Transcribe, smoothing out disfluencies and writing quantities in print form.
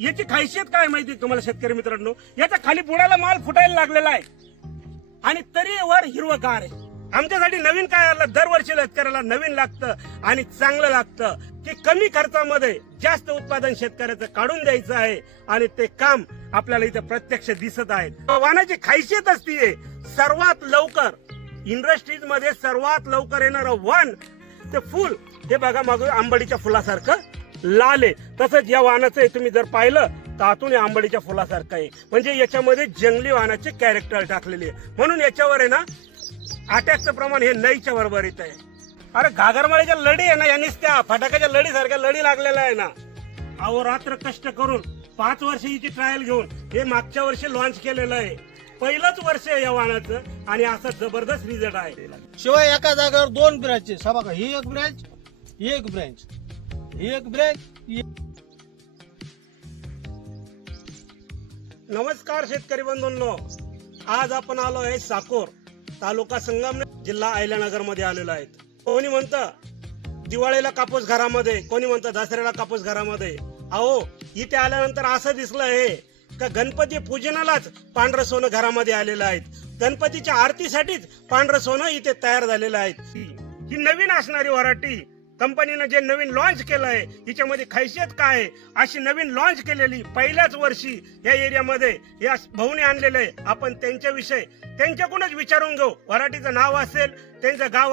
याची खासियत काय माहिती तुम्हाला शेतकरी मित्रांनो, याच्या खाली बुडाला माल फुटायला लागलेला आहे आणि तरी वर हिरवगार आहे. आमच्यासाठी नवीन काय आलं, दरवर्षी शेतकऱ्याला नवीन लागतं आणि चांगलं लागतं की कमी खर्चामध्ये जास्त उत्पादन शेतकऱ्याचं काढून द्यायचं आहे आणि ते काम आपल्याला इथे प्रत्यक्ष दिसत आहे. वाहनाची खासियत असते सर्वात लवकर इंडस्ट्रीज मध्ये सर्वात लवकर येणारं वाहन ते फुल. हे बघा मागून आंबडीच्या फुलासारखं लाल आहे. तसंच या वाहनाचं तुम्ही जर पाहिलं तर आतून आंबडीच्या फुलासारखं आहे. म्हणजे याच्यामध्ये जंगली वाहनाचे कॅरेक्टर टाकलेले आहे. म्हणून याच्यावर आहे ना अटॅकचं प्रमाण हे नाहीच्या बरोबरीत आहे. अरे घागरमाळीच्या लढी आहे ना, यांनीच त्या फटाक्याच्या लढी सारख्या लढी लागलेला आहे ना. अहो रात्र कष्ट करून 5 वर्ष हिची ट्रायल घेऊन हे मागच्या वर्षी लॉन्च केलेलं आहे. पहिलंच वर्ष आहे या वाहनाचं आणि असा जबरदस्त रिझल्ट आहे. शिवाय एका जागेवर 2 ब्रँचेस, हा बघा ही एक ब्रँच, ही एक ब्रँच, ही एक ब्रँच. नमस्कार शेतकरी बंधूंनो, आज आपण आलो आहे साकोर, तालुका संगमनेर, जिल्हा अहिल्यानगर मध्ये आलेलो आहे. कोणी म्हणतं दिवाळीला कापूस घरामध्ये, कोणी म्हणतं दसऱ्याला कापूस घरामध्ये. अहो इथे आल्यानंतर असं दिसलं आहे का गणपती पूजनालाच पांढरं सोनं घरामध्ये आलेलं आहे. गणपतीच्या आरतीसाठीच पांढरं सोनं इथे तयार झालेलं आहे. ही नवीन असणारी व्हरायटी कंपनीनं जे नवीन लॉन्च केलं आहे, हिच्यामध्ये खासियत काय आहे, अशी नवीन लॉन्च केलेली पहिल्याच वर्षी या एरियामध्ये या भाऊने आणलेलं आहे. आपण त्यांच्याविषयी त्यांच्याकडूनच विचारून घेऊ. व्हरायटीचं नाव असेल, त्यांचं गाव